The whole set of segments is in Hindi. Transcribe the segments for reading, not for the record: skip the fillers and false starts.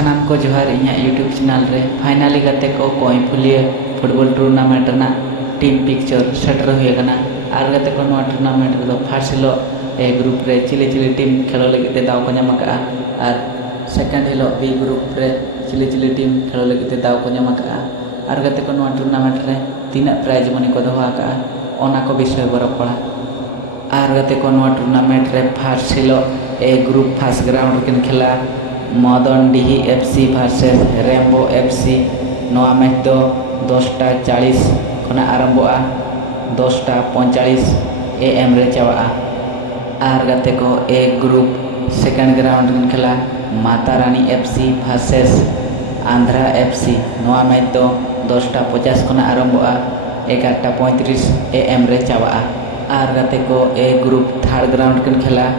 सानाम को जोहार इᱧᱟᱹᱜ यूट्यूब चैनल रे फाइनली गाते को कोई फुलिया फुटबॉल टूर्नामेंट ना टीम पिक्चर सेटर हुए कना आर गाते को नोआ टूर्नामेंट रे फर्स्ट हिलो ए ग्रुप रे चिली चिली टीम खेलो लगित दाव को नाम का आर सेकंड हिलो बी ग्रुप रे चिली चिली टीम खेलो लगित दाव को नाम का आर गाते को नोआ टूर्नामेंट रे तीना प्राइज मनी को दोहा का ओना को विषय बरपड़ा आर गाते को नोआ टूर्नामेंट रे फर्स्ट हिलो ए ग्रुप फर्स्ट ग्राउंड किन खेला Madan Dihi FC versus Rambo FC नोआ मैच दो 10:40 खना आरंभोआ 10:45 AM रे चावा आर गाते को ए ग्रुप सेकंड ग्राउंड किन खेला Mata Rani FC versus Andhra FC नोआ मैच दो 10:50 खना आरंभोआ 11:35 AM रे चावा आर गाते को ए ग्रुप थर्ड ग्राउंड किन खेला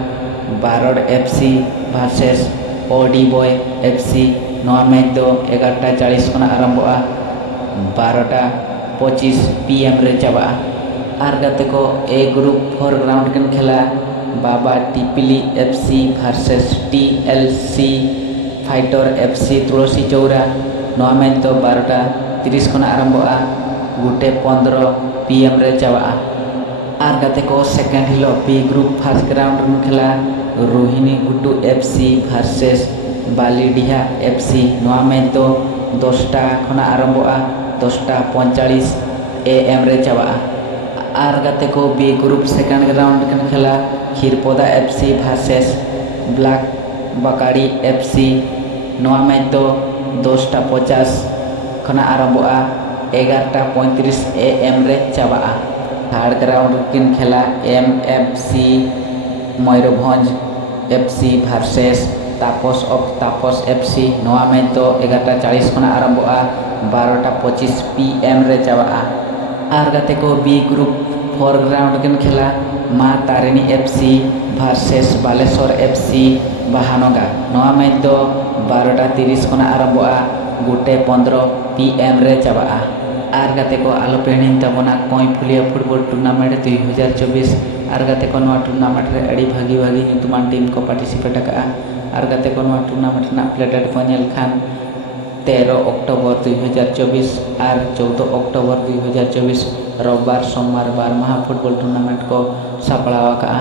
बारोड एफसी भार्सेस ओडी बॉय एफसी नोआ मैच दो 11:40 खना आरंभोआ 12:25 PM रे चाबा आर गाते को ए ग्रुप फोर ग्राउंड किन खेला Baba Tipili FC versus TLC fighter FC Tulsi Chaura नोआ मैच दो 12:30 खना आरंभोआ 1:15 PM रे चाबा आर गाते को सेकंड हिलो बी ग्रुप फर्स्ट ग्राउंड किन खेला Rohini Guddu FC versus Balidiha FC नोआ मैच दो 10टा खना आरंभोआ 10:45 AM रे चाबा आर गाते को बी ग्रुप सेकंड ग्राउंड किन खेला खीरपोदा एफसी भार्सेस ब्लैक बकारी एफसी नोआ मैच दो 10:50 खना आरंभोआ 11:35 AM रे चाबा थर्ड ग्राउंड किन खेला MFC Mayurbhanj FC versus Tapas of Tapas FC नोआ मैच दो 11:40 खना आरंभोआ 12:25 PM रे चाबा आर गाते को बी ग्रुप फोर ग्राउंड किन खेला माँ Tarini FC versus Baleshwar FC Bahanaga नोआ मैच दो 12:30 खना आरंभोआ 1:15 PM रे चाबा आर गाते को आलो पेहनी तबना कोई फुलिया फुटबॉल टूर्नामेंट 2024 आर गाते को नोआ टूर्नामेंट रे अड़ी भागी भागी ᱧᱩᱛᱩᱢᱟᱱ टीम को पार्टिसिपेट का आर गाते को नोआ टूर्नामेंट ना प्ले डेट को नेल खान 13 अक्टोबर 2024 और 14 अक्टोबर 2024 रविवार सोमवार बार महा फुटबॉल टूर्नामेंट को सापड़ावा का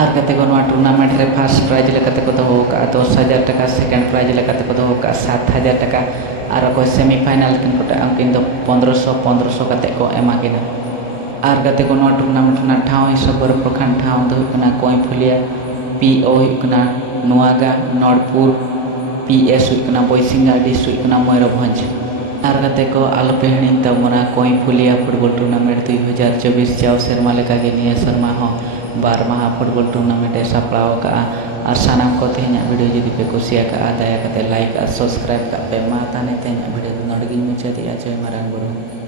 आर गाते को नोआ टूर्नामेंट रे फर्स्ट प्राइज लेकाते को दोहो का 10,000 टका सेकंड प्राइज लेकाते को दोहो का 7,000 टका और को सेमीफाइनल किन कोटा अंकिन दो 1500 कते को एमा किना आर गाते को नोआ टूर्नामेंट ना ठाव हिसाब बर प्रखंड ठाव दो कना कोई फुलिया PO कना नोआगा नॉर्डपुर PS कना बोइसिंगा डिस कना मयूरभंज आर गाते को आल पेहनी तबना कोई फुलिया फुटबॉल टूर्नामेंट 2024 जाव सेरमा लेका गे निया शर्मा हो बार महा फुटबॉल टूर्नामेंट सापड़ाव का और सानाम को तेहना वीडियो जदि पे कुसिया का दया कते लाइक और सब्सक्राइब का पे मा ताने तेहना वीडियो नोडगिन मुचादिया जय मारांग गुरु।